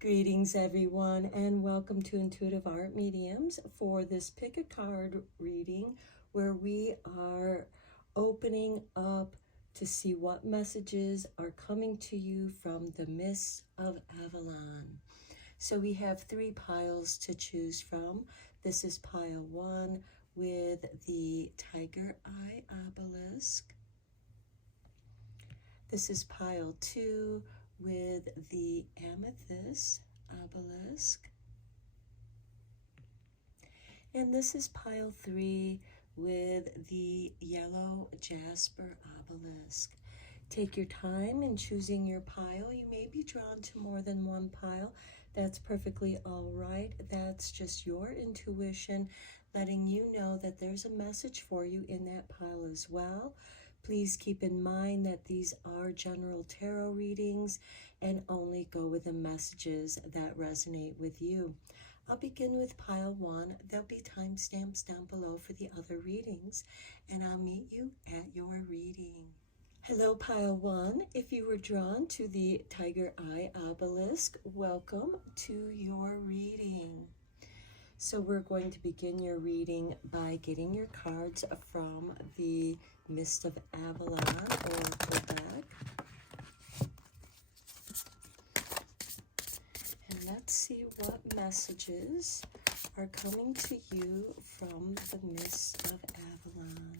Greetings, everyone, and welcome to Intuitive Art Mediums for this pick a card reading where we are opening up to see what messages are coming to you from the Mists of Avalon. So we have 3 piles to choose from. This is pile 1 with the Tiger Eye Obelisk. This is pile 2 with the Amethyst Obelisk. And this is pile 3 with the Yellow Jasper Obelisk. Take your time in choosing your pile. You may be drawn to more than one pile. That's perfectly all right. That's just your intuition letting you know that there's a message for you in that pile as well. Please keep in mind that these are general tarot readings and only go with the messages that resonate with you. I'll begin with pile 1. There'll be timestamps down below for the other readings, and I'll meet you at your reading. Hello, pile 1. If you were drawn to the Tiger Eye Obelisk, welcome to your reading. So we're going to begin your reading by getting your cards from the Mist of Avalon Oracle deck. And let's see what messages are coming to you from the Mist of Avalon.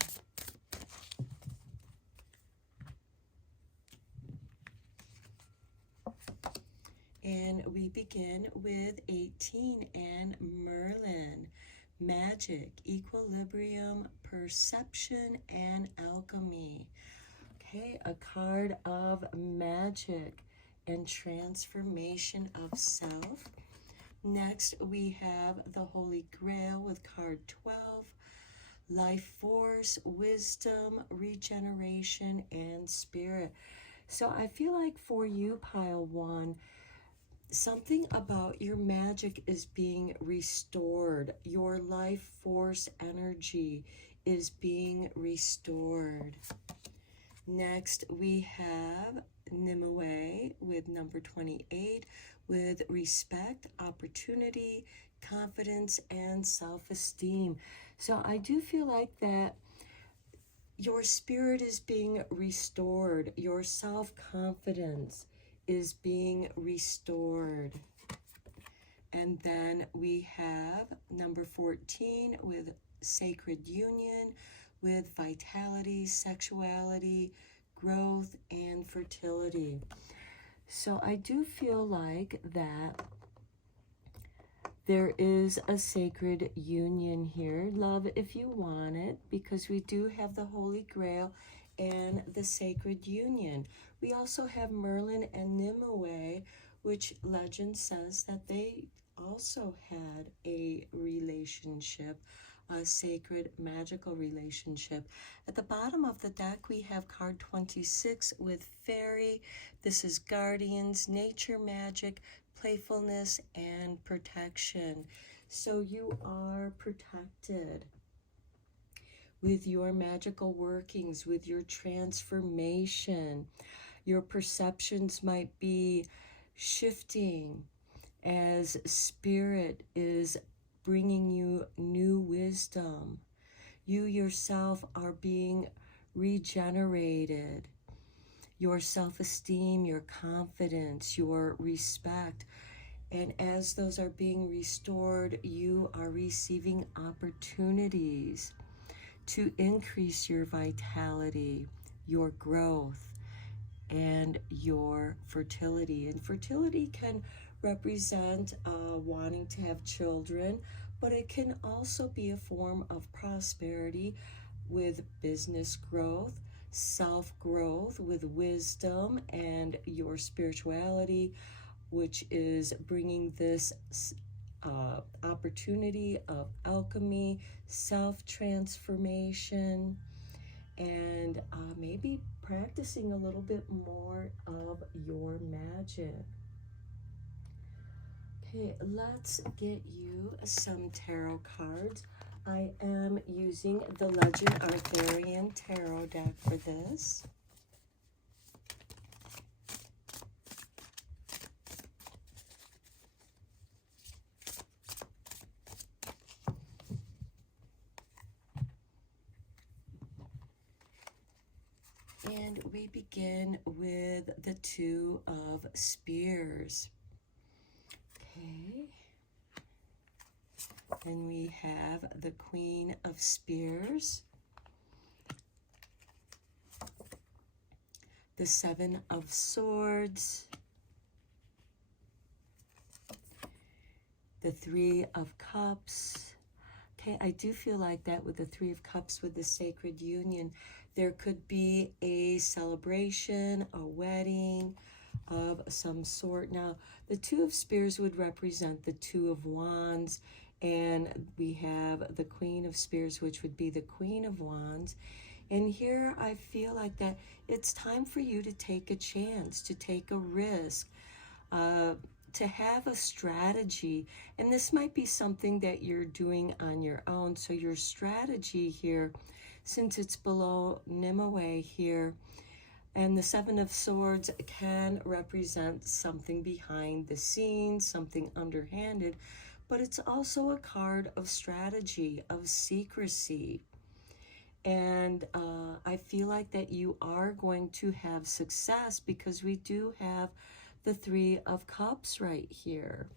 And we begin with 18 and Merlin. Magic, equilibrium, perception, and alchemy. Okay, a card of magic and transformation of self. Next, we have the Holy Grail with card 12. Life force, wisdom, regeneration, and spirit. So I feel like for you, pile 1, something about your magic is being restored. Your life force energy is being restored. Next, we have Nimue with number 28 with respect, opportunity, confidence, and self-esteem. So I do feel like that your spirit is being restored. Your self-confidence is being restored. And then we have number 14 with sacred union, with vitality, sexuality, growth, and fertility. So I do feel like that there is a sacred union here. Love if you want it, because we do have the Holy Grail and the sacred union. We also have Merlin and Nimue, which legend says that they also had a relationship, a sacred magical relationship. At the bottom of the deck, we have card 26 with fairy. This is guardians, nature magic, playfulness, and protection. So you are protected with your magical workings, with your transformation. Your perceptions might be shifting as spirit is bringing you new wisdom. You yourself are being regenerated. Your self-esteem, your confidence, your respect. And as those are being restored, you are receiving opportunities to increase your vitality, your growth, and your fertility. And fertility can represent wanting to have children, but it can also be a form of prosperity with business growth, self-growth with wisdom, and your spirituality, which is bringing this opportunity of alchemy, self-transformation, and maybe practicing a little bit more of your magic. Okay, let's get you some tarot cards. I am using the Legend Arthurian Tarot deck for this. And we begin with the Two of Spears. Okay. Then we have the Queen of Spears, the Seven of Swords, the Three of Cups. Okay, I do feel like that with the Three of Cups with the Sacred Union, there could be a celebration, a wedding of some sort. Now, the Two of Spears would represent the Two of Wands, and we have the Queen of Spears, which would be the Queen of Wands. And here I feel like that it's time for you to take a chance, to take a risk, to have a strategy. And this might be something that you're doing on your own. So your strategy here, since it's below Nimue here, and the Seven of Swords can represent something behind the scenes, something underhanded, but it's also a card of strategy, of secrecy. And I feel like that you are going to have success because we do have the Three of Cups right here.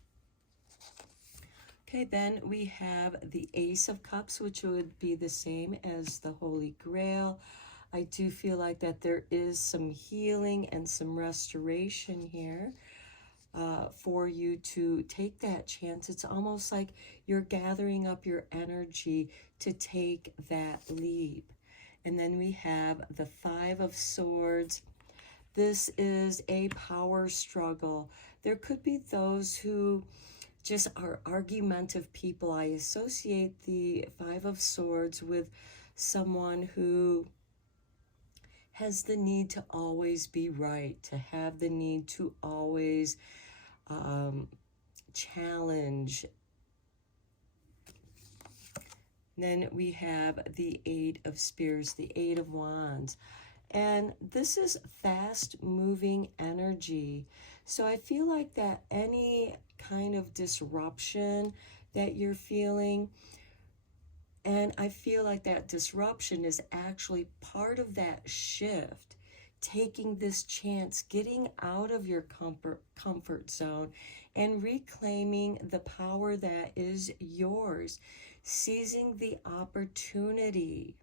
Okay, then we have the Ace of Cups, which would be the same as the Holy Grail. I do feel like that there is some healing and some restoration here for you to take that chance. It's almost like you're gathering up your energy to take that leap. And then we have the Five of Swords. This is a power struggle. There could be those who just are argumentative people. I associate the Five of Swords with someone who has the need to always be right, to have the need to always challenge. Then we have the Eight of Spears, the Eight of Wands. And this is fast-moving energy. So I feel like that any kind of disruption that you're feeling, and I feel like that disruption is actually part of that shift, taking this chance, getting out of your comfort zone and reclaiming the power that is yours, seizing the opportunity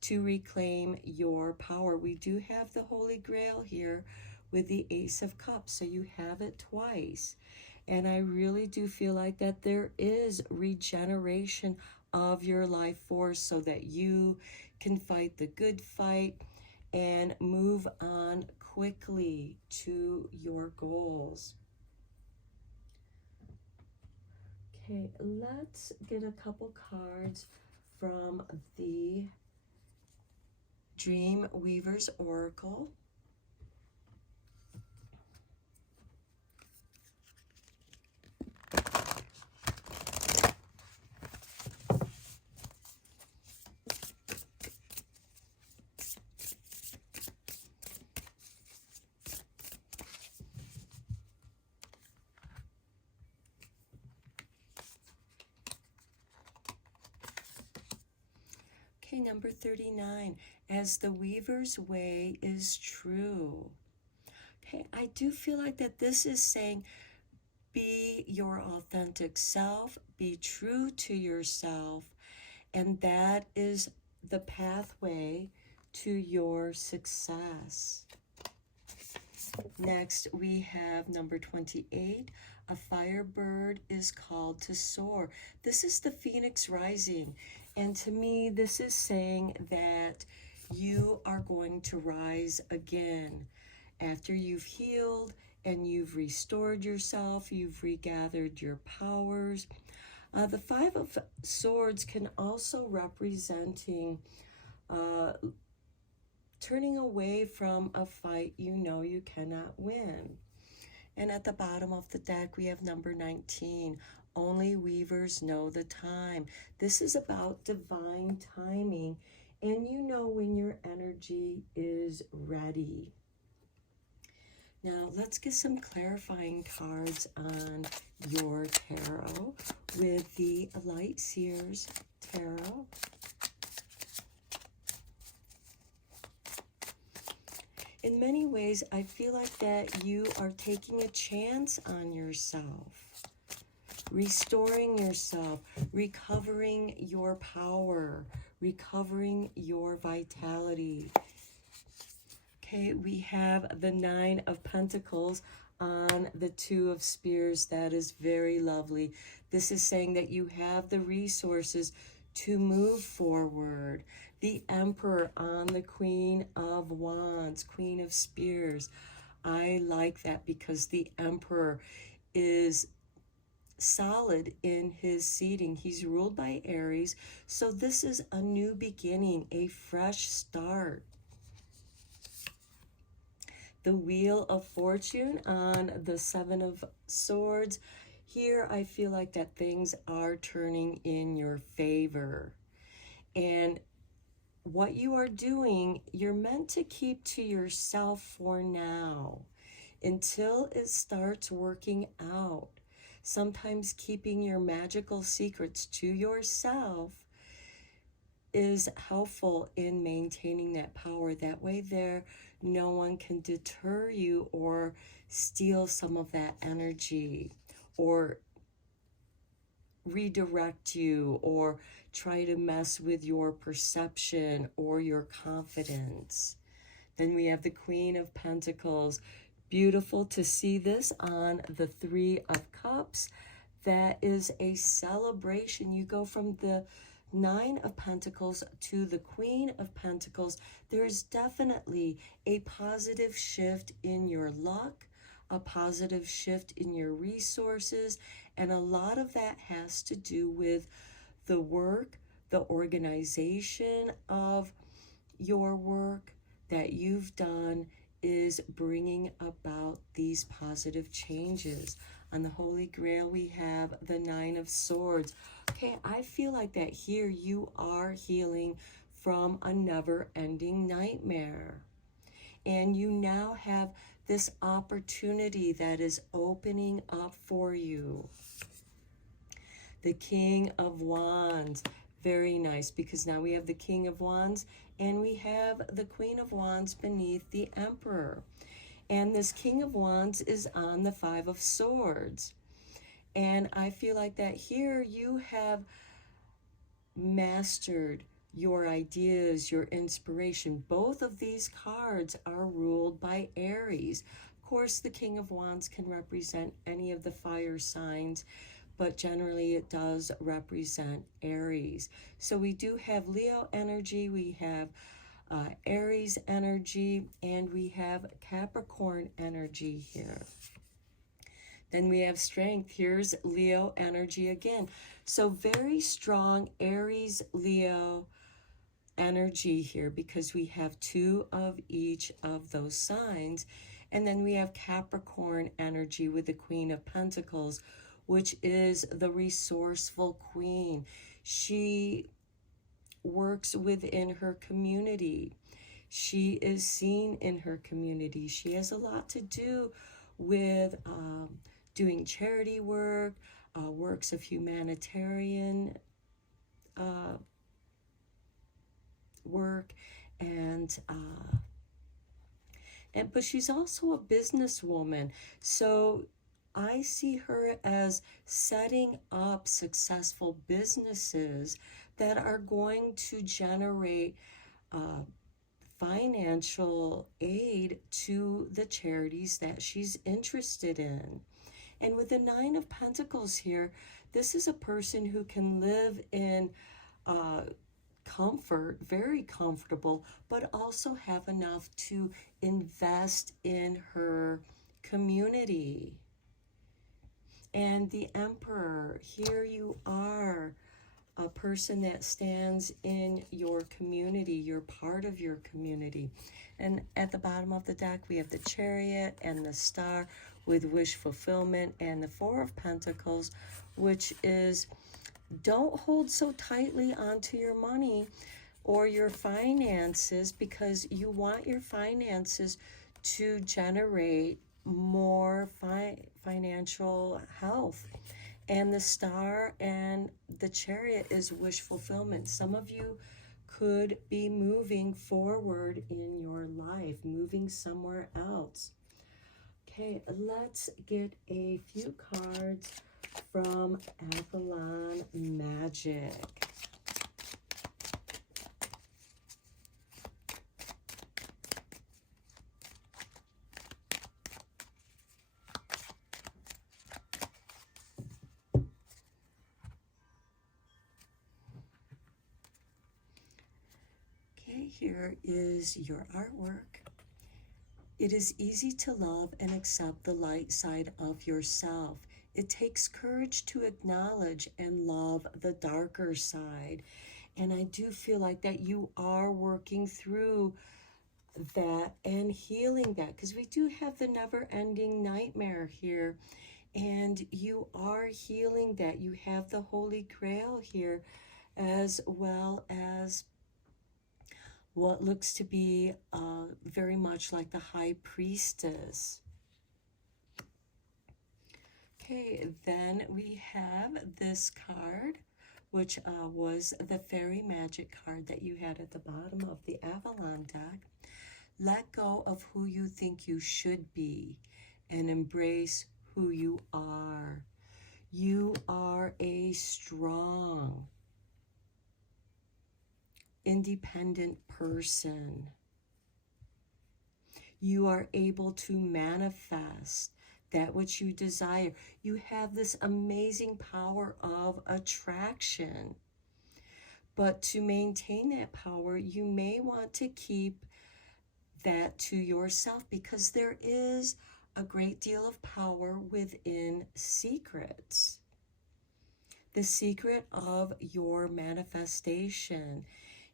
to reclaim your power. We do have the Holy Grail here with the Ace of Cups, so you have it twice. And I really do feel like that there is regeneration of your life force so that you can fight the good fight and move on quickly to your goals. Okay, let's get a couple cards from the Dream Weaver's Oracle. Okay, number 39, as the weaver's way is true. Okay, I do feel like that this is saying be your authentic self, be true to yourself, and that is the pathway to your success. Next, we have number 28. A firebird is called to soar. This is the Phoenix rising. And to me, this is saying that you are going to rise again. After you've healed and you've restored yourself, you've regathered your powers. The Five of Swords can also representing turning away from a fight you know you cannot win. And at the bottom of the deck, we have number 19. Only weavers know the time. This is about divine timing, and you know when your energy is ready. Now, let's get some clarifying cards on your tarot with the Light Seers Tarot. in many ways, I feel like that you are taking a chance on yourself, restoring yourself, recovering your power, recovering your vitality. Okay, we have the Nine of Pentacles on the Two of Spears. That is very lovely. This is saying that you have the resources to move forward. The Emperor on the Queen of Wands, Queen of Spears. I like that because the Emperor is solid in his seating. He's ruled by Aries. So this is a new beginning, a fresh start. The Wheel of Fortune on the Seven of Swords. Here I feel like that things are turning in your favor. And what you are doing, you're meant to keep to yourself for now until it starts working out. Sometimes keeping your magical secrets to yourself is helpful in maintaining that power. That way no one can deter you or steal some of that energy or redirect you or try to mess with your perception or your confidence. Then we have the Queen of Pentacles. Beautiful to see this on the Three of Cups. That is a celebration. You go from the Nine of Pentacles to the Queen of Pentacles. There's definitely a positive shift in your luck, a positive shift in your resources, and a lot of that has to do with the work, the organization of your work that you've done is bringing about these positive changes. On the Holy Grail, we have the Nine of Swords. Okay, I feel like that here you are healing from a never-ending nightmare. And you now have this opportunity that is opening up for you. The King of Wands. Very nice, because now we have the King of Wands and we have the Queen of Wands beneath the Emperor. And this King of Wands is on the Five of Swords. And I feel like that here you have mastered your ideas, your inspiration. Both of these cards are ruled by Aries. Of course, the King of Wands can represent any of the fire signs, but generally it does represent Aries. So we do have Leo energy, we have Aries energy, and we have Capricorn energy here. Then we have strength. Here's Leo energy again. So very strong Aries, Leo energy here because we have two of each of those signs. And then we have Capricorn energy with the Queen of Pentacles, which is the resourceful queen. She works within her community. She is seen in her community. She has a lot to do with doing charity work, works of humanitarian work, but she's also a businesswoman. So I see her as setting up successful businesses that are going to generate financial aid to the charities that she's interested in. And with the Nine of Pentacles here, this is a person who can live in comfort, very comfortable, but also have enough to invest in her community. And the Emperor, here you are, a person that stands in your community. You're part of your community. And at the bottom of the deck, we have the Chariot and the Star with wish fulfillment, and the Four of Pentacles, which is don't hold so tightly onto your money or your finances, because you want your finances to generate more financial health. And the Star and the Chariot is wish fulfillment. Some of you could be moving forward in your life, moving somewhere else. Okay, let's get a few cards from Avalon Magic. Okay, here is your artwork. It is easy to love and accept the light side of yourself. It takes courage to acknowledge and love the darker side. And I do feel like that you are working through that and healing that, because we do have the never-ending nightmare here. And you are healing that. You have the Holy Grail here, as well as what looks to be very much like the High Priestess. Okay, then we have this card, which was the Fairy Magic card that you had at the bottom of the Avalon deck. Let go of who you think you should be and embrace who you are. You are a strong, independent person. You are able to manifest that which you desire. You have this amazing power of attraction. But to maintain that power, you may want to keep that to yourself, because there is a great deal of power within secrets. The secret of your manifestation.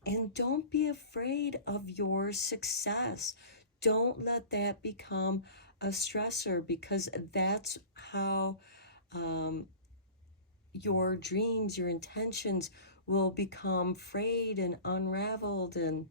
And don't be afraid of your success. Don't let that become a stressor, because that's how your dreams, your intentions will become frayed and unraveled and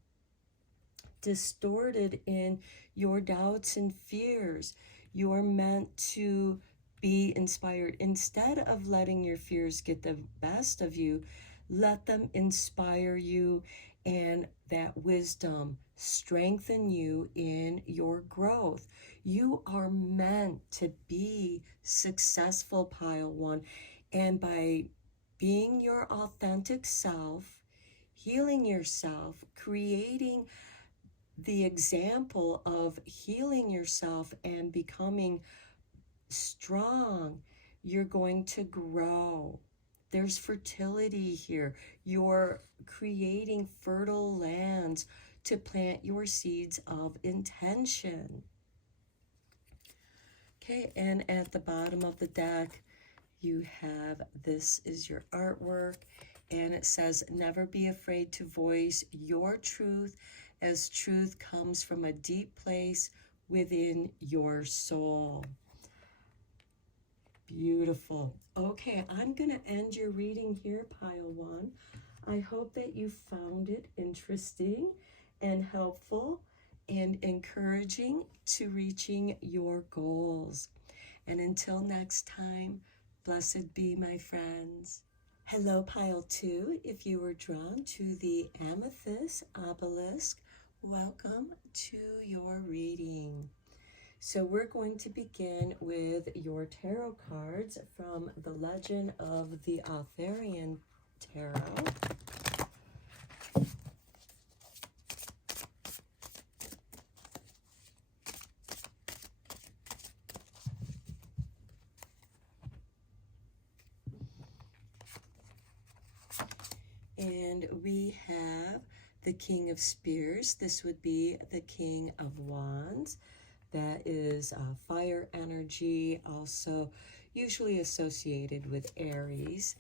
distorted in your doubts and fears. You are meant to be inspired. Instead of letting your fears get the best of you, let them inspire you, and that wisdom strengthen you in your growth. You are meant to be successful, Pile One. And by being your authentic self, healing yourself, creating the example of healing yourself and becoming strong, you're going to grow. There's fertility here. You're creating fertile lands to plant your seeds of intention. Okay, and at the bottom of the deck, you have, this is your artwork, and it says, never be afraid to voice your truth, as truth comes from a deep place within your soul. Beautiful. Okay, I'm going to end your reading here, Pile One. I hope that you found it interesting and helpful and encouraging to reaching your goals. And until next time, blessed be, my friends. Hello, Pile 2. If you were drawn to the amethyst obelisk, welcome to your reading. So we're going to begin with your tarot cards from the Legend of the Arthurian Tarot. And we have the King of Spears. This would be the King of Wands. That is fire energy, also usually associated with Aries.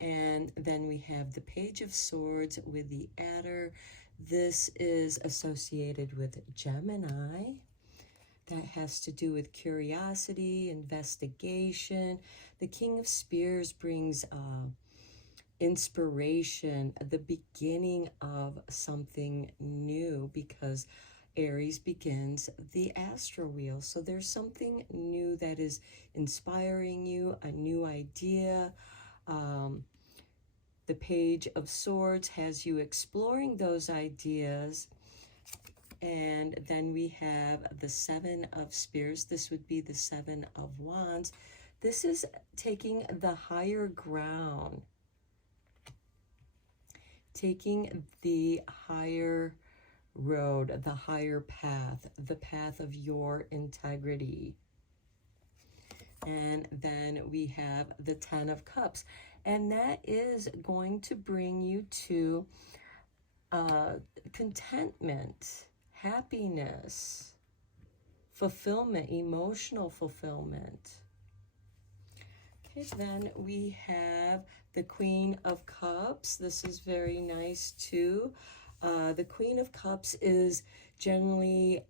And then we have the Page of Swords with the Adder. This is associated with Gemini. That has to do with curiosity, investigation. The King of Spears brings inspiration, the beginning of something new, because Aries begins the astro wheel. So there's something new that is inspiring you, a new idea. The Page of Swords has you exploring those ideas. And then we have the Seven of Spears. This would be the Seven of Wands. This is taking the higher ground, taking the higher road, the higher path, the path of your integrity. And then we have the Ten of Cups. And that is going to bring you to contentment, happiness, fulfillment, emotional fulfillment. Okay, then we have the Queen of Cups. This is very nice too. The Queen of Cups is generally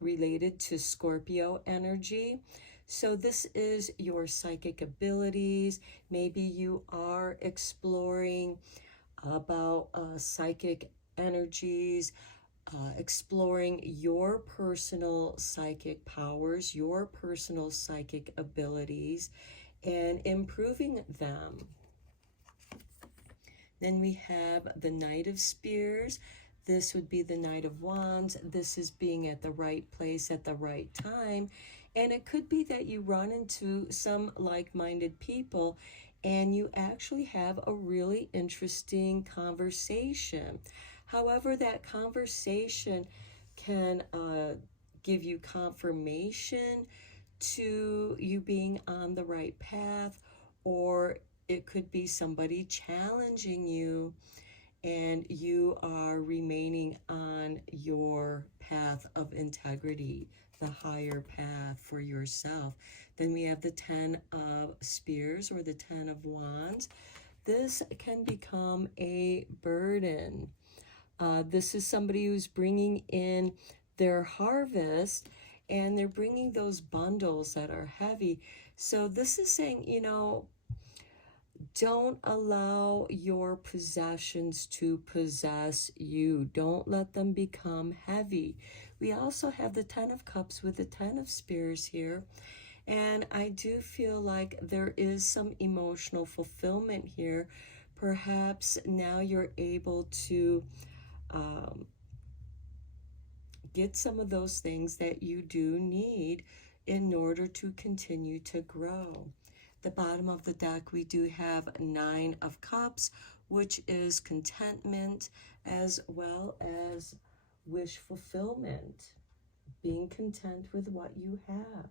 related to Scorpio energy. So this is your psychic abilities. Maybe you are exploring about psychic energies, exploring your personal psychic powers, your personal psychic abilities, and improving them. Then we have the Knight of Spears. This would be the Knight of Wands. This is being at the right place at the right time. And it could be that you run into some like-minded people and you actually have a really interesting conversation. However, that conversation can give you confirmation to you being on the right path, or it could be somebody challenging you and you are remaining on your path of integrity, the higher path for yourself. Then we have the Ten of Spears or the Ten of Wands. This can become a burden. This is somebody who's bringing in their harvest and they're bringing those bundles that are heavy. So this is saying, you know, don't allow your possessions to possess you. Don't let them become heavy. We also have the Ten of Cups with the Ten of Spears here. And I do feel like there is some emotional fulfillment here. Perhaps now you're able to get some of those things that you do need in order to continue to grow. The bottom of the deck, we do have Nine of Cups, which is contentment as well as wish fulfillment, being content with what you have.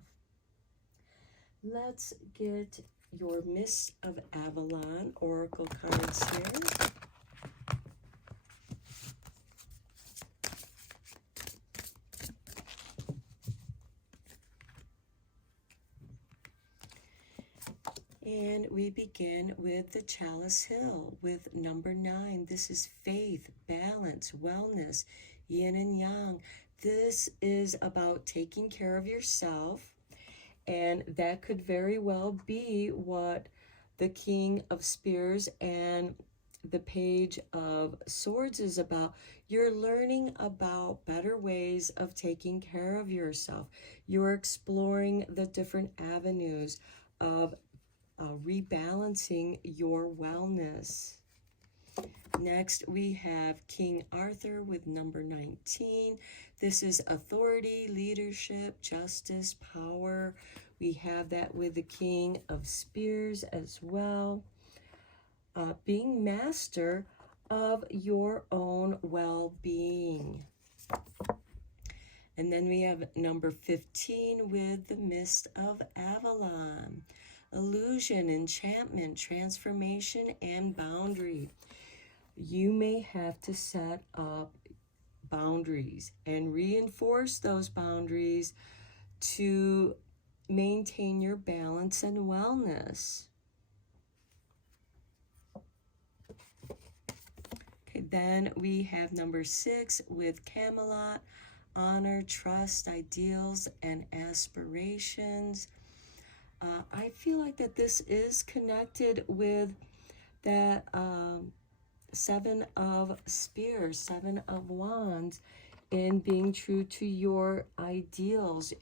Let's get your Mists of Avalon oracle cards here. And we begin with the Chalice Hill with number 9. This is faith, balance, wellness, yin and yang. This is about taking care of yourself. And that could very well be what the King of Spears and the Page of Swords is about. You're learning about better ways of taking care of yourself. You're exploring the different avenues of rebalancing your wellness. Next, we have King Arthur with number 19. This is authority, leadership, justice, power. We have that with the King of Spears as well. Being master of your own well-being. And then we have number 15 with the Mist of Avalon. Illusion, enchantment, transformation, and boundary. You may have to set up boundaries and reinforce those boundaries to maintain your balance and wellness. Okay, then we have number 6 with Camelot, honor, trust, ideals, and aspirations. I feel like that this is connected with that Seven of Spears, Seven of Wands, in being true to your ideals,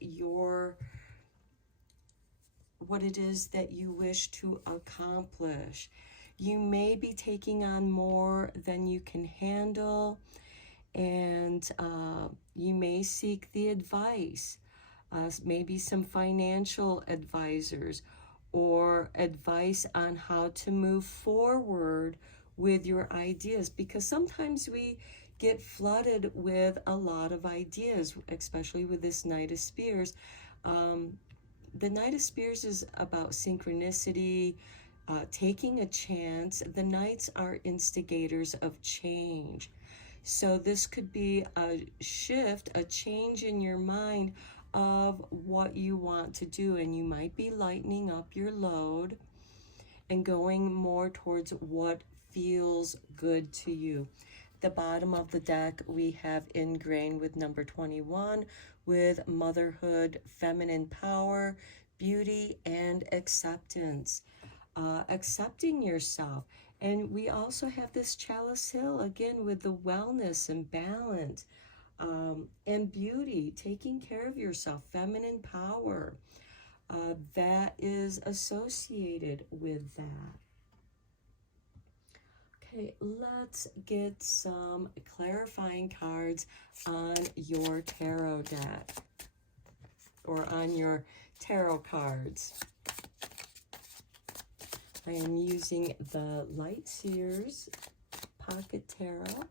what it is that you wish to accomplish. You may be taking on more than you can handle, and you may seek the advice, maybe some financial advisors, or advice on how to move forward with your ideas, because sometimes we get flooded with a lot of ideas, especially with this Knight of Spears. The Knight of Spears is about synchronicity, taking a chance. The Knights are instigators of change. So this could be a shift, a change in your mind of what you want to do, and you might be lightening up your load and going more towards what feels good to you. The bottom of the deck, we have ingrained with number 21 with motherhood, feminine power, beauty, and acceptance. Accepting yourself. And we also have this Chalice Hill, again, with the wellness and balance and beauty, taking care of yourself, feminine power. That is associated with that. Okay, let's get some clarifying cards on your tarot deck, or on your tarot cards. I am using the Light Seers Pocket Tarot.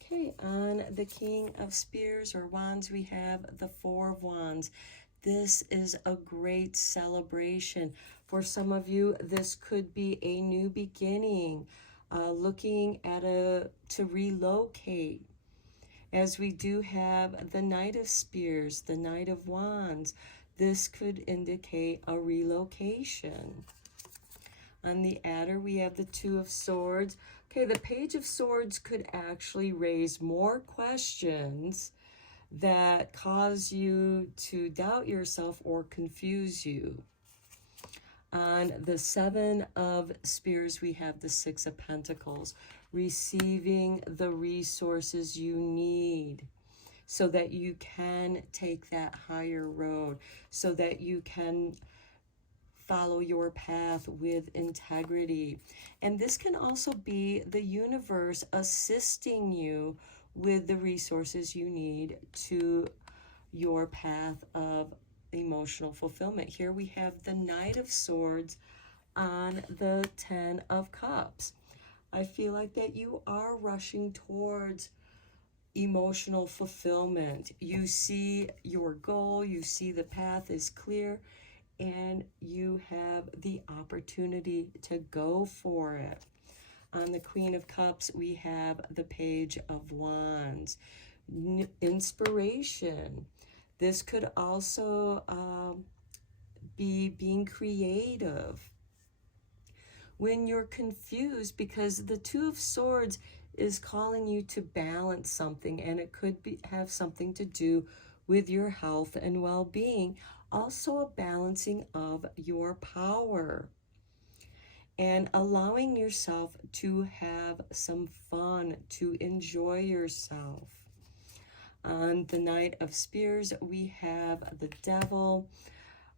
Okay, on the King of Spears or Wands, we have the Four of Wands. This is a great celebration. For some of you, this could be a new beginning, looking at to relocate. As we do have the Knight of Spears, the Knight of Wands, this could indicate a relocation. On the Adder, we have the Two of Swords. Okay, the Page of Swords could actually raise more questions that cause you to doubt yourself or confuse you. On the Seven of Spears, we have the Six of Pentacles, receiving the resources you need so that you can take that higher road, so that you can follow your path with integrity. And this can also be the universe assisting you with the resources you need to your path of emotional fulfillment. Here we have the Knight of Swords on the Ten of Cups. I feel like that you are rushing towards emotional fulfillment. You see your goal, you see the path is clear, and you have the opportunity to go for it. On the Queen of Cups, we have the Page of Wands. Inspiration. This could also be being creative. When you're confused, because the Two of Swords is calling you to balance something, and it could have something to do with your health and well-being. Also a balancing of your power and allowing yourself to have some fun, to enjoy yourself. On the Knight of Spears, we have the Devil.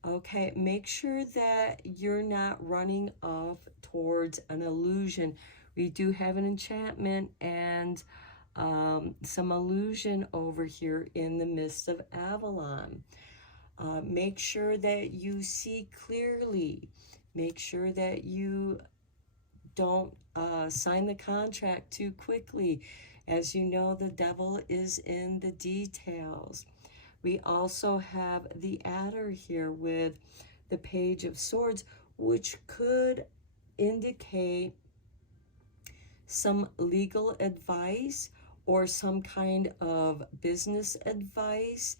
Okay, make sure that you're not running off towards an illusion. We do have an enchantment and some illusion over here in the midst of Avalon. Make sure that you see clearly. Make sure that you don't sign the contract too quickly. As you know, the devil is in the details. We also have the Adder here with the Page of Swords, which could indicate some legal advice or some kind of business advice.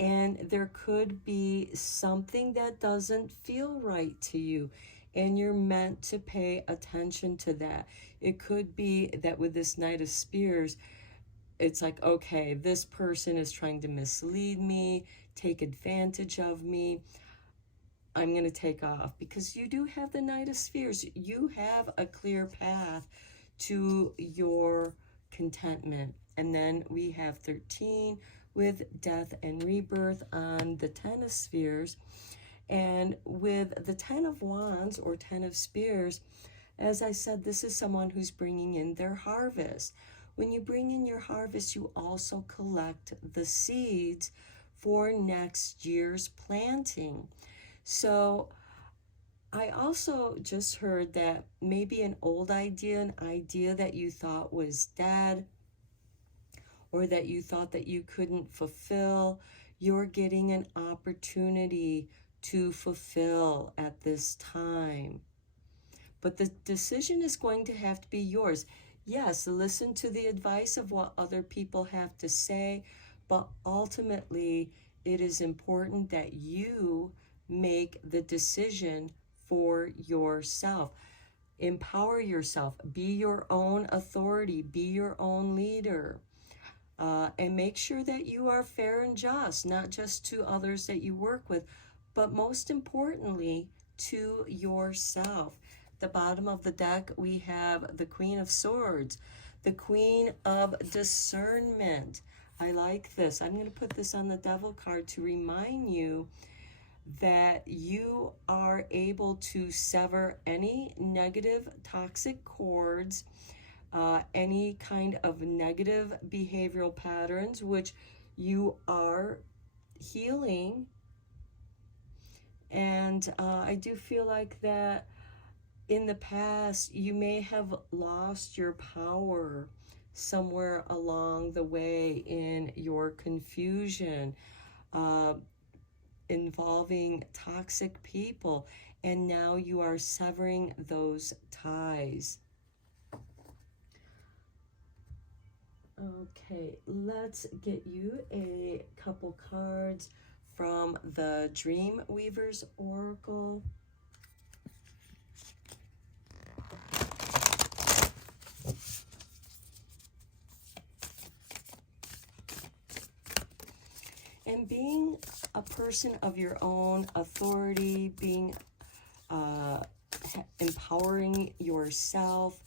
And there could be something that doesn't feel right to you, and you're meant to pay attention to that. It could be that with this Knight of Spears, it's like, okay, this person is trying to mislead me, take advantage of me. I'm going to take off, because you do have the Knight of Spears. You have a clear path to your contentment. And then we have 13 with Death and Rebirth on the Ten of Spheres. And with the 10 of Wands or 10 of Spears, as I said, this is someone who's bringing in their harvest. When you bring in your harvest, you also collect the seeds for next year's planting. So I also just heard that maybe an old idea, an idea that you thought was dead, or that you thought that you couldn't fulfill, you're getting an opportunity to fulfill at this time. But the decision is going to have to be yours. Yes, listen to the advice of what other people have to say, but ultimately it is important that you make the decision for yourself. Empower yourself. Be your own authority. Be your own leader. And make sure that you are fair and just, not just to others that you work with, but most importantly, to yourself. The bottom of the deck, we have the Queen of Swords, the Queen of Discernment. I like this. I'm going to put this on the Devil card to remind you that you are able to sever any negative, toxic cords, any kind of negative behavioral patterns, which you are healing. And I do feel like that in the past, you may have lost your power somewhere along the way in your confusion, involving toxic people, and now you are severing those ties. Okay, let's get you a couple cards from the Dream Weaver's Oracle. And being a person of your own authority, being empowering yourself,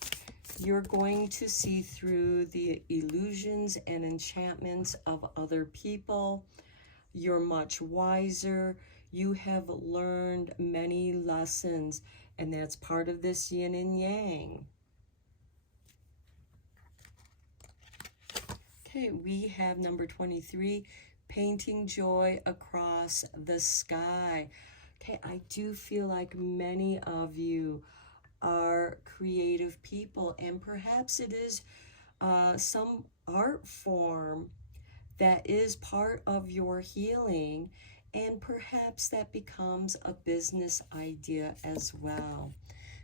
you're going to see through the illusions and enchantments of other people. You're much wiser. You have learned many lessons, and that's part of this yin and yang. Okay, we have number 23, painting joy across the sky. Okay, I do feel like many of you are creative people, and perhaps it is some art form that is part of your healing, and perhaps that becomes a business idea as well.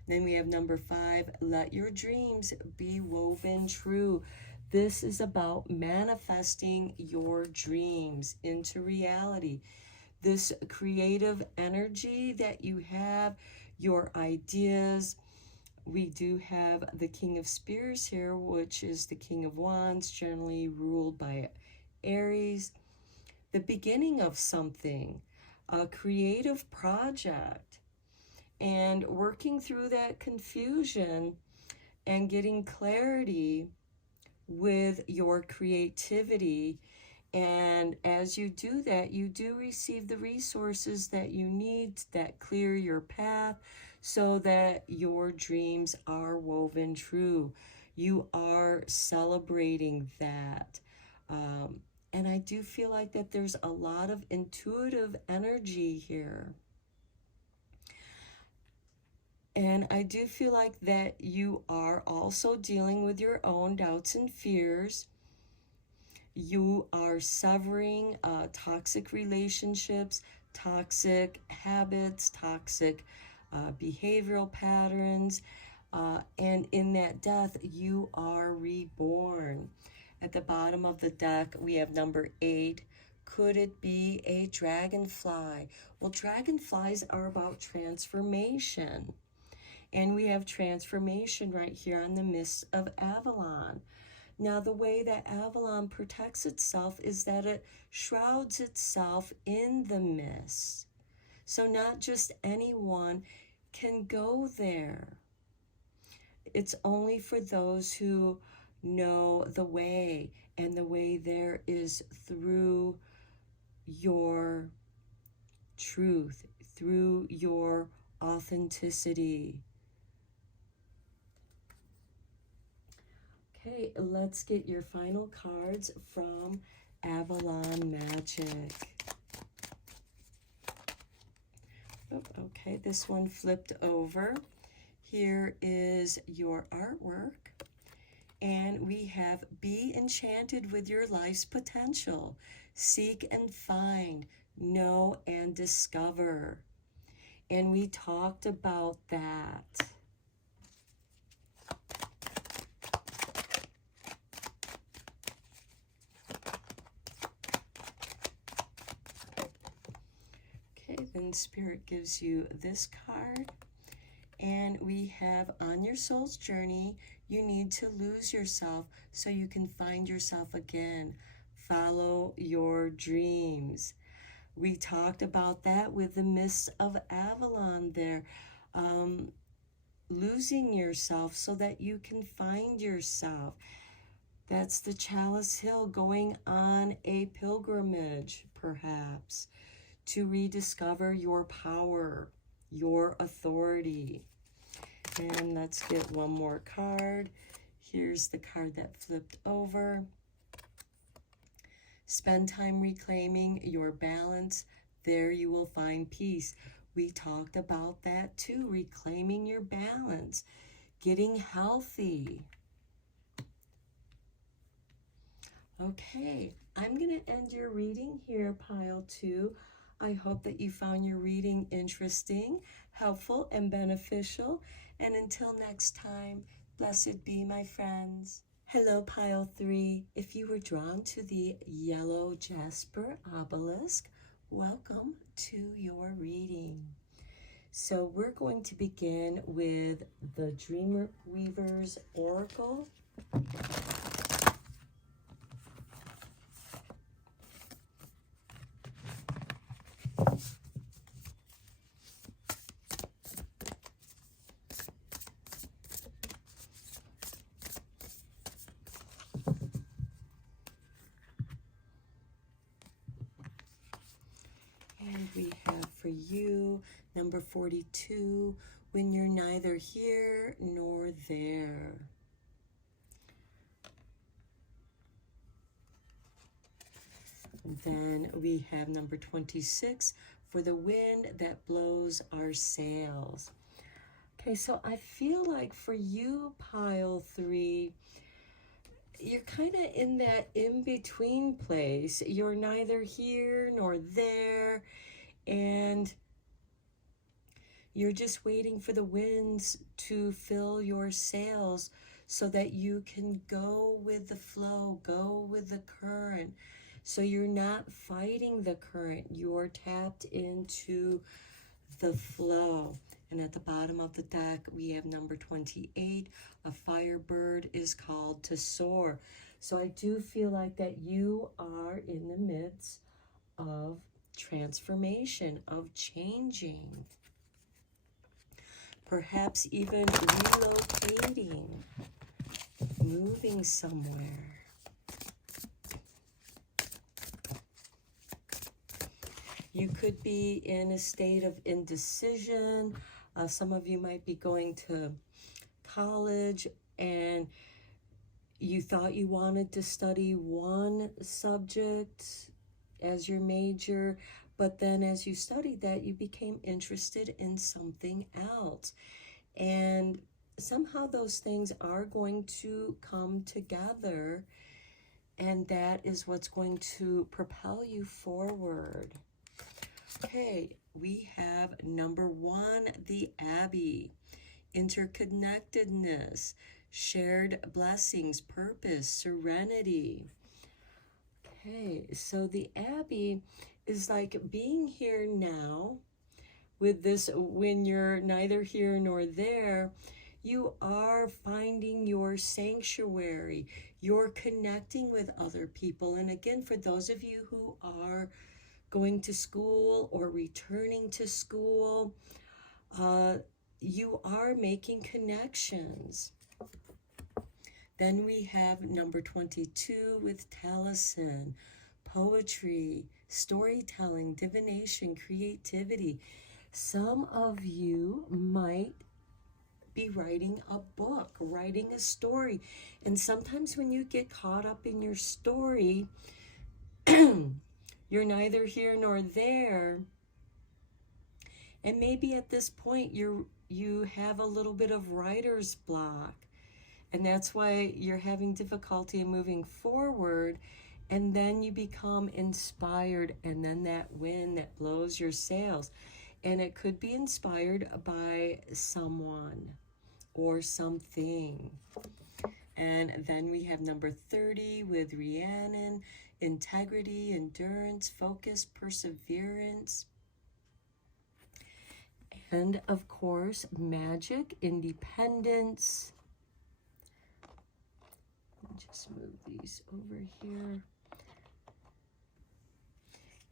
Then we have number 5, let your dreams be woven true. This is about manifesting your dreams into reality. This creative energy that you have, your ideas. We do have the King of Spears here, which is the King of Wands, generally ruled by Aries. The beginning of something, a creative project, and working through that confusion and getting clarity with your creativity. And as you do that, you do receive the resources that you need that clear your path so that your dreams are woven true. You are celebrating that. And I do feel like that there's a lot of intuitive energy here. And I do feel like that you are also dealing with your own doubts and fears. You are severing toxic relationships, toxic habits, toxic behavioral patterns. And in that death, you are reborn. At the bottom of the deck, we have number 8. Could it be a dragonfly? Well, dragonflies are about transformation. And we have transformation right here on the Mist of Avalon. Now, the way that Avalon protects itself is that it shrouds itself in the mist. So not just anyone can go there. It's only for those who know the way, and the way there is through your truth, through your authenticity. Okay, let's get your final cards from Avalon Magic. Oh, okay, this one flipped over. Here is your artwork. And we have be enchanted with your life's potential. Seek and find, know and discover. And we talked about that. Okay, then Spirit gives you this card. And we have on your soul's journey, you need to lose yourself so you can find yourself again. Follow your dreams. We talked about that with the Mists of Avalon there. Losing yourself so that you can find yourself. That's the Chalice Hill, going on a pilgrimage, perhaps, to rediscover your power, your authority. And let's get one more card. Here's the card that flipped over. Spend time reclaiming your balance. There you will find peace. We talked about that too, reclaiming your balance, getting healthy. Okay, I'm going to end your reading here, pile 2. I hope that you found your reading interesting, helpful, and beneficial. And until next time, blessed be, my friends. Hello, pile 3. If you were drawn to the yellow jasper obelisk, welcome to your reading. So we're going to begin with the Dreamweaver's Oracle. And we have for you number 42, when you're neither here nor there. And then we have number 26, for the wind that blows our sails. Okay, so I feel like for you, pile 3, you're kind of in that in-between place. You're neither here nor there, and you're just waiting for the winds to fill your sails so that you can go with the flow, go with the current. So you're not fighting the current, you're tapped into the flow. And at the bottom of the deck, we have number 28, a firebird is called to soar. So I do feel like that you are in the midst of transformation, of changing, perhaps even relocating, moving somewhere. You could be in a state of indecision. Some of you might be going to college and you thought you wanted to study one subject as your major, but then as you studied that, you became interested in something else. And somehow those things are going to come together, and that is what's going to propel you forward. Okay, we have number 1, the Abbey, interconnectedness, shared blessings, purpose, serenity. Okay, so the Abbey is like being here now with this, when you're neither here nor there, you are finding your sanctuary, you're connecting with other people. And again, for those of you who are going to school or returning to school, you are making connections. Then we have number 22 with Taliesin, poetry, storytelling, divination, creativity. Some of you might be writing a book, writing a story. And sometimes when you get caught up in your story, you're neither here nor there. And maybe at this point you have a little bit of writer's block. And that's why you're having difficulty in moving forward. And then you become inspired, and then that wind that blows your sails. And it could be inspired by someone or something. And then we have number 30 with Rhiannon, integrity, endurance, focus, perseverance. And of course, magic, independence. Just move these over here.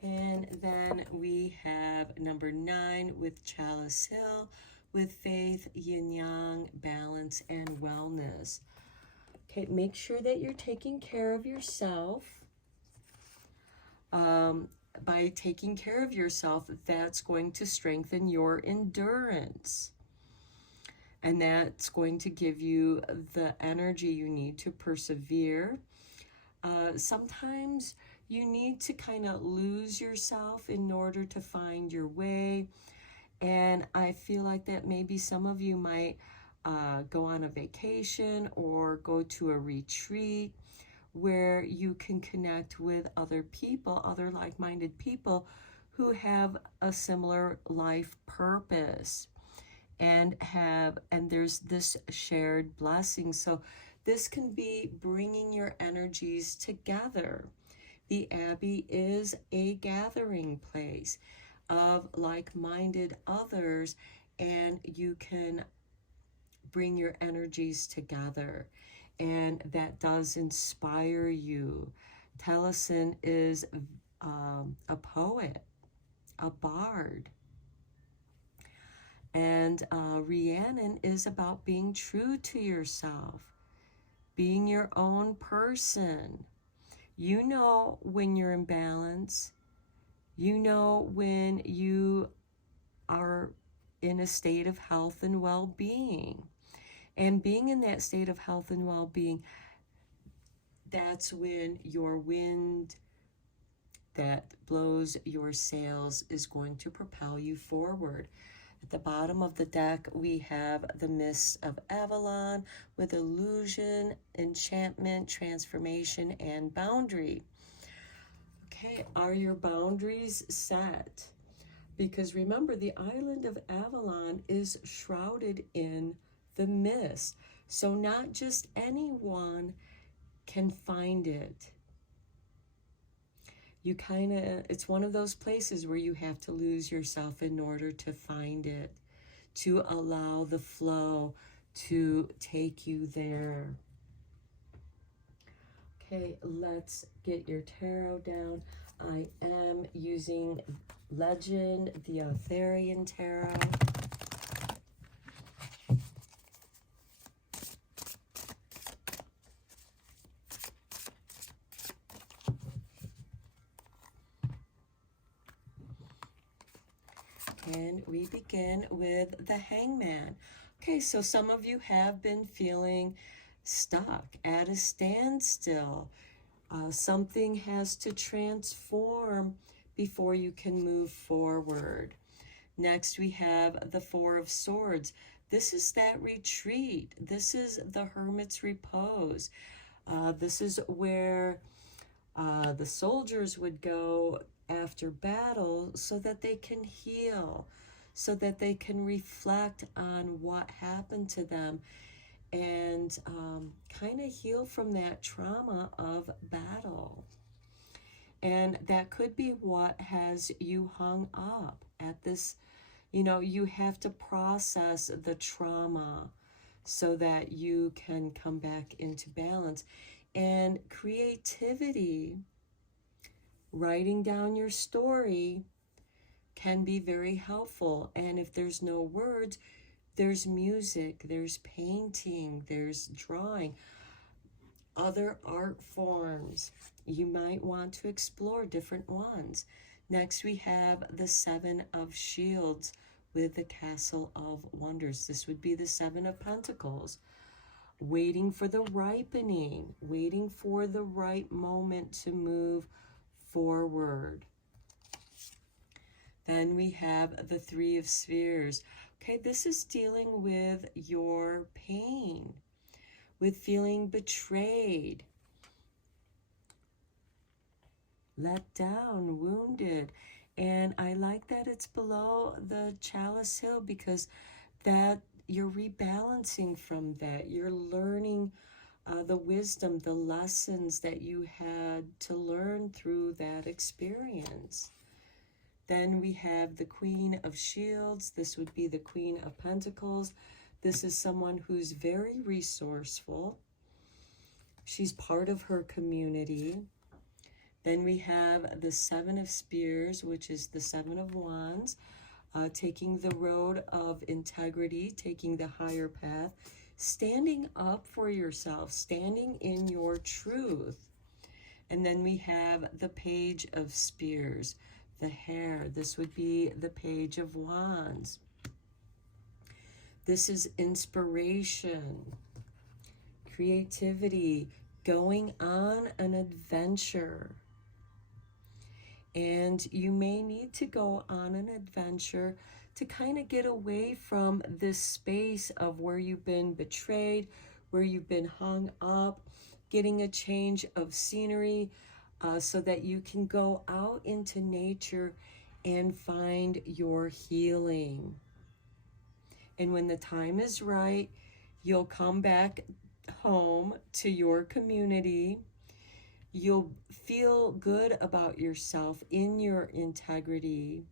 And then we have number 9 with Chalice Hill, with faith, yin yang, balance, and wellness. Okay, make sure that you're taking care of yourself. By taking care of yourself, that's going to strengthen your endurance. And that's going to give you the energy you need to persevere. Sometimes you need to kind of lose yourself in order to find your way. And I feel like that maybe some of you might go on a vacation or go to a retreat where you can connect with other people, other like-minded people who have a similar life purpose and there's this shared blessing. So this can be bringing your energies together. The Abbey is a gathering place of like-minded others, and you can bring your energies together, and that does inspire you. Tennyson is a poet, a bard, and Rhiannon is about being true to yourself, being your own person. You know when you're in balance. You know when you are in a state of health and well-being. And being in that state of health and well-being, that's when your wind that blows your sails is going to propel you forward. At the bottom of the deck, we have the Mists of Avalon with illusion, enchantment, transformation, and boundary. Okay, are your boundaries set? Because remember, the island of Avalon is shrouded in the mist. So not just anyone can find it. You it's one of those places where you have to lose yourself in order to find it, to allow the flow to take you there. Okay, let's get your tarot down. I am using Legend, the Arthurian Tarot. And we begin with the Hangman. Okay, so some of you have been feeling stuck at a standstill. Something has to transform before you can move forward. Next, we have the Four of Swords. This is that retreat. This is the Hermit's repose. This is where the soldiers would go after battle so that they can heal, so that they can reflect on what happened to them and kind of heal from that trauma of battle. And that could be what has you hung up at this. You know, you have to process the trauma so that you can come back into balance. And creativity, writing down your story, can be very helpful. And if there's no words, there's music, there's painting, there's drawing, other art forms. You might want to explore different ones. Next, we have the Seven of Shields with the Castle of Wonders. This would be the Seven of Pentacles. Waiting for the ripening, waiting for the right moment to move forward. Then we have the Three of Spheres. Okay, this is dealing with your pain, with feeling betrayed, let down, wounded. And I like that it's below the Chalice Hill, because that you're rebalancing from that. You're learning the wisdom, the lessons that you had to learn through that experience. Then we have the Queen of Shields. This would be the Queen of Pentacles. This is someone who's very resourceful. She's part of her community. Then we have the Seven of Spears, which is the Seven of Wands, taking the road of integrity, taking the higher path, standing up for yourself, standing in your truth. And then we have the Page of Spears, the Hare. This would be the Page of Wands. This is inspiration, creativity, going on an adventure. And you may need to go on an adventure to kind of get away from this space of where you've been betrayed, where you've been hung up, getting a change of scenery, so that you can go out into nature and find your healing. And when the time is right, you'll come back home to your community. You'll feel good about yourself in your integrity,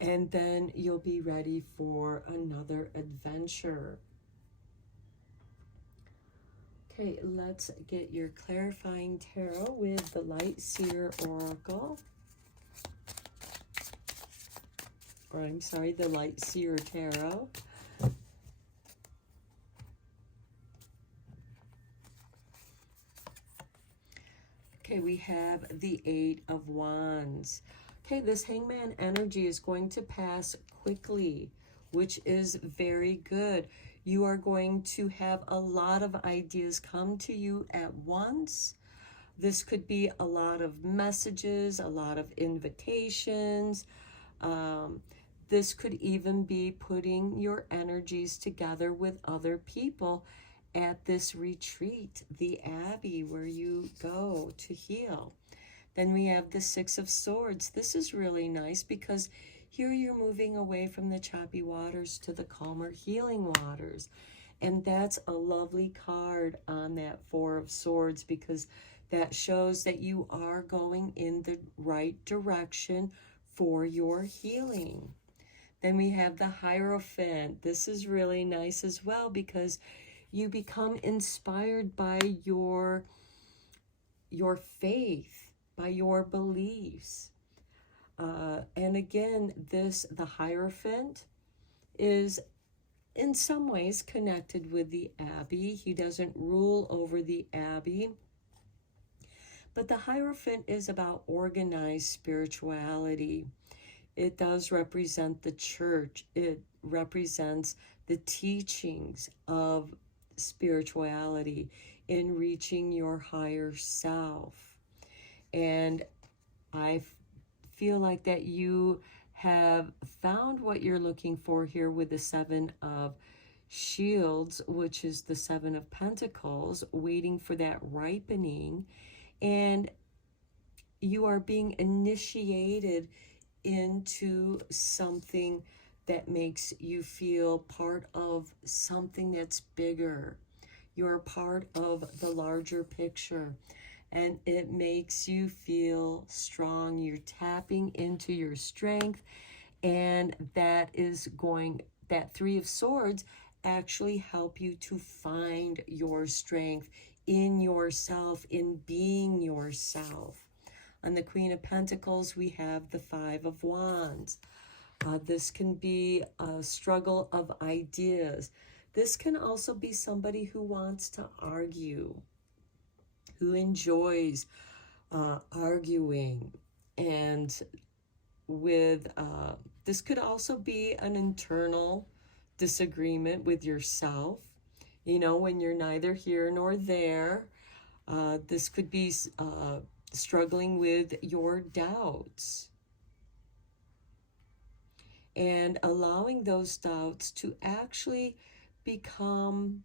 and then you'll be ready for another adventure. Okay, let's get your clarifying tarot with the Light Seer Oracle. Or I'm sorry, the Light Seer Tarot. Okay, we have the Eight of Wands. Okay, this Hangman energy is going to pass quickly, which is very good. You are going to have a lot of ideas come to you at once. This could be a lot of messages, a lot of invitations. This could even be putting your energies together with other people at this retreat, the Abbey, where you go to heal. Then we have the Six of Swords. This is really nice because here you're moving away from the choppy waters to the calmer healing waters. And that's a lovely card on that Four of Swords, because that shows that you are going in the right direction for your healing. Then we have the Hierophant. This is really nice as well, because you become inspired by your faith, by your beliefs. And again, the Hierophant is in some ways connected with the Abbey. He doesn't rule over the Abbey. But the Hierophant is about organized spirituality. It does represent the church. It represents the teachings of spirituality in reaching your higher self. And I feel like that you have found what you're looking for here with the Seven of Shields, which is the Seven of Pentacles, waiting for that ripening. And you are being initiated into something that makes you feel part of something that's bigger. You're part of the larger picture, and it makes you feel strong. You're tapping into your strength, and that Three of Swords actually help you to find your strength in yourself, in being yourself. On the Queen of Pentacles, we have the Five of Wands. This can be a struggle of ideas. This can also be somebody who wants to argue, who enjoys arguing and with, this could also be an internal disagreement with yourself, you know, when you're neither here nor there. This could be struggling with your doubts and allowing those doubts to actually become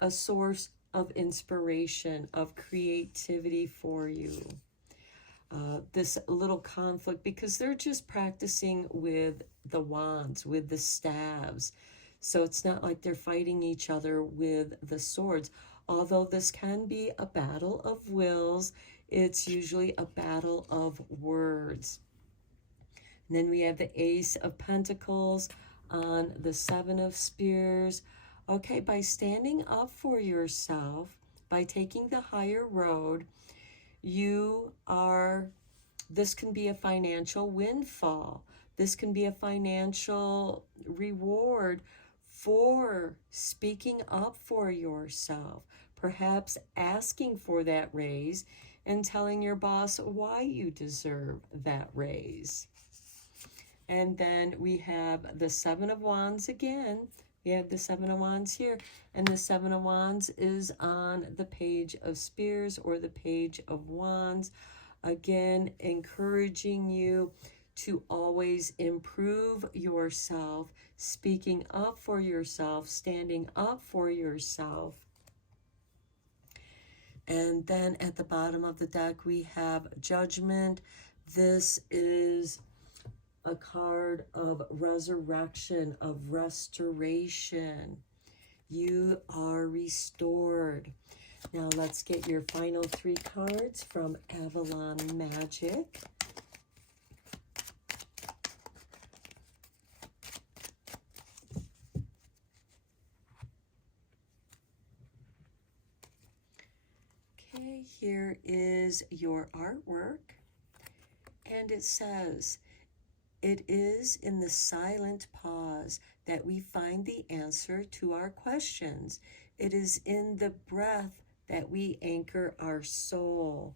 a source of inspiration, of creativity for you. This little conflict, because they're just practicing with the wands, with the staves. So it's not like they're fighting each other with the swords. Although this can be a battle of wills, it's usually a battle of words. And then we have the Ace of Pentacles on the Seven of Spears. Okay, by standing up for yourself, by taking the higher road, you are, this can be a financial windfall. This can be a financial reward for speaking up for yourself, perhaps asking for that raise and telling your boss why you deserve that raise. And then we have the Seven of Wands again. We have the Seven of Wands here, and the Seven of Wands is on the Page of Spears or the Page of Wands. Again, encouraging you to always improve yourself, speaking up for yourself, standing up for yourself. And then at the bottom of the deck, we have Judgment. This is a card of resurrection, of restoration. You are restored. Now let's get your final 3 cards from Avalon Magic. Okay, here is your artwork. And it says, "It is in the silent pause that we find the answer to our questions. It is in the breath that we anchor our soul."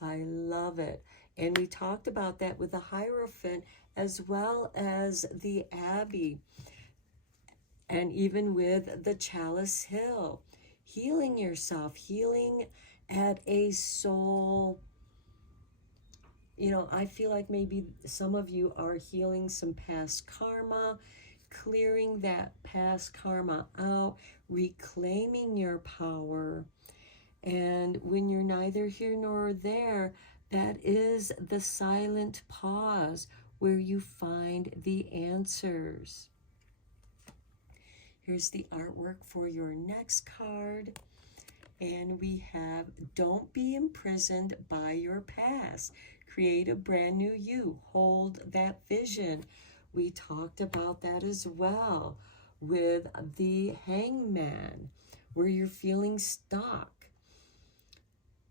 I love it. And we talked about that with the Hierophant as well as the Abbey. And even with the Chalice Hill. Healing yourself, healing at a soul. You know, I feel like maybe some of you are healing some past karma, clearing that past karma out, reclaiming your power. And when you're neither here nor there, that is the silent pause where you find the answers. Here's the artwork for your next card. And we have, "Don't be imprisoned by your past. Create a brand new you. Hold that vision." We talked about that as well with the Hangman, where you're feeling stuck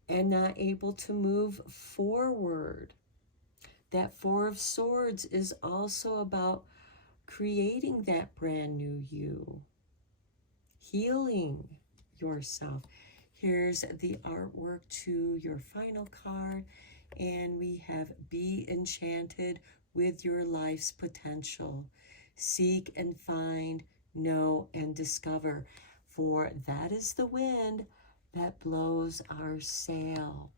and not able to move forward. That Four of Swords is also about creating that brand new you, healing yourself. Here's the artwork to your final card, and we have, "Be enchanted with your life's potential. Seek and find, know and discover, for that is the wind that blows our sail,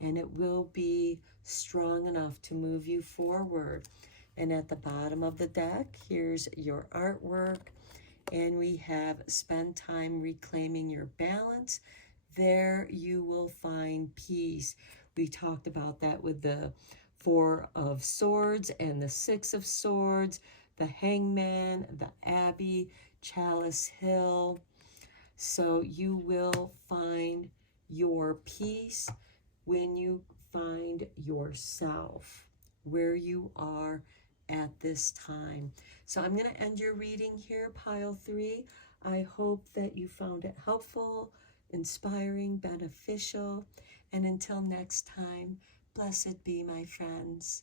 and it will be strong enough to move you forward." And at the bottom of the deck, here's your artwork, and we have, "Spend time reclaiming your balance. There you will find peace." We talked about that with the Four of Swords and the Six of Swords, the Hangman, the Abbey, Chalice Hill. So you will find your peace when you find yourself, where you are at this time. So I'm going to end your reading here, pile 3. I hope that you found it helpful, inspiring, beneficial. And until next time, blessed be, my friends.